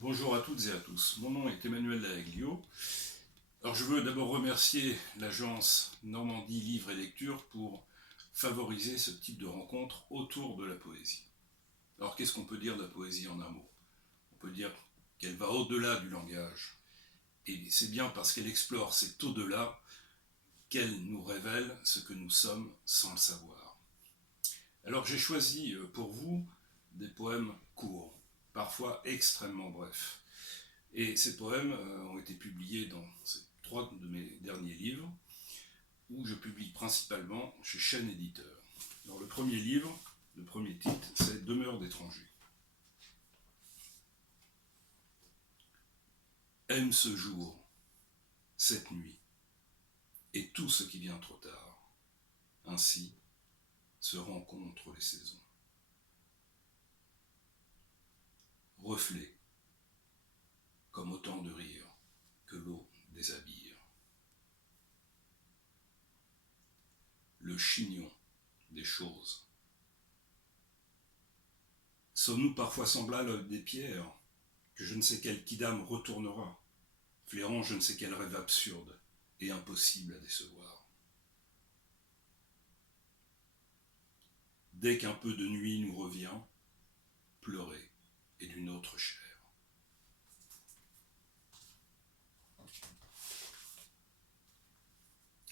Bonjour à toutes et à tous, mon nom est Emmanuel Laeglio. Alors je veux d'abord remercier l'agence Normandie Livre et Lecture pour favoriser ce type de rencontre autour de la poésie. Alors qu'est-ce qu'on peut dire de la poésie en un mot? On peut dire qu'elle va au-delà du langage. Et c'est bien parce qu'elle explore cet au-delà qu'elle nous révèle ce que nous sommes sans le savoir. Alors j'ai choisi pour vous des poèmes courts, parfois extrêmement brefs. Et ces poèmes ont été publiés dans ces trois de mes derniers livres, où je publie principalement chez Chêne Éditeur. Alors le premier livre, le premier titre, c'est Demeure d'étranger. Aime ce jour, cette nuit, et tout ce qui vient trop tard. Ainsi se rencontrent les saisons. Reflet, comme autant de rire que l'eau déshabille. Le chignon des choses. Sommes-nous parfois semblables des pierres que je ne sais quel quidam retournera, flairant je ne sais quel rêve absurde et impossible à décevoir. Dès qu'un peu de nuit nous revient, pleurer est d'une autre chair.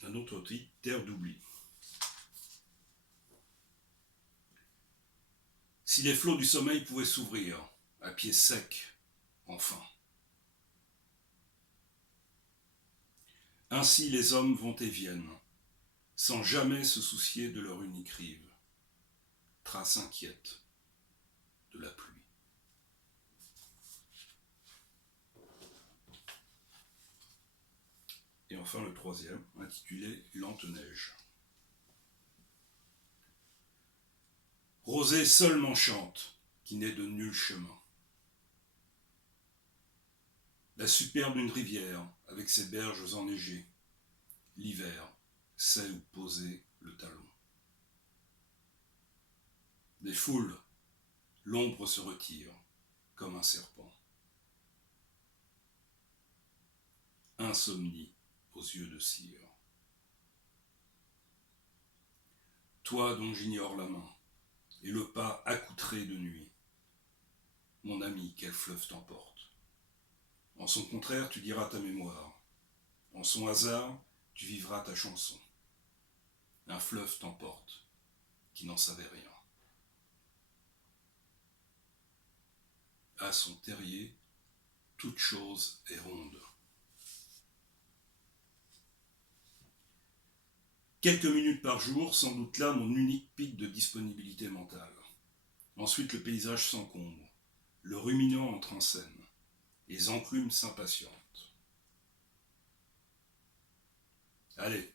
Un autre titre, Terre d'oubli. Si les flots du sommeil pouvaient s'ouvrir, à pied sec, enfin. Ainsi les hommes vont et viennent, sans jamais se soucier de leur unique rive, trace inquiète de la pluie. Et enfin le troisième, intitulé Lente neige. Rosée seule m'enchante, qui n'est de nul chemin. La superbe d'une rivière, avec ses berges enneigées, l'hiver sait où poser le talon. Des foules, l'ombre se retire, comme un serpent. Insomnie aux yeux de cire. Toi dont j'ignore la main, et le pas accoutré de nuit. Mon ami, quel fleuve t'emporte. En son contraire, tu diras ta mémoire. En son hasard, tu vivras ta chanson. Un fleuve t'emporte, qui n'en savait rien. À son terrier, toute chose est ronde. Quelques minutes par jour, sans doute là mon unique pic de disponibilité mentale. Ensuite le paysage s'encombre, le ruminant entre en scène, les enclumes s'impatientent. Allez,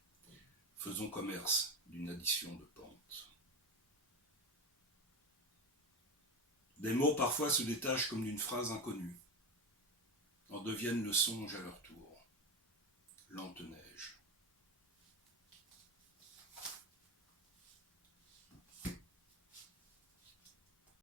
faisons commerce d'une addition de pente. Des mots parfois se détachent comme d'une phrase inconnue, en deviennent le songe à leur tour. Lente neige.